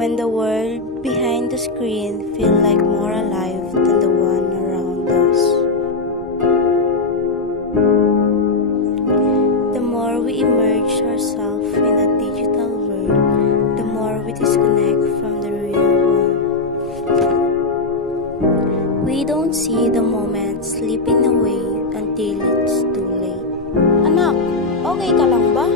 when the world behind the screen feels like more alive than the one around us. The more we immerse ourselves in the digital world, the more we disconnect from the real one. We don't see the moment slipping away until it's too late. Anak, okay ka lang ba?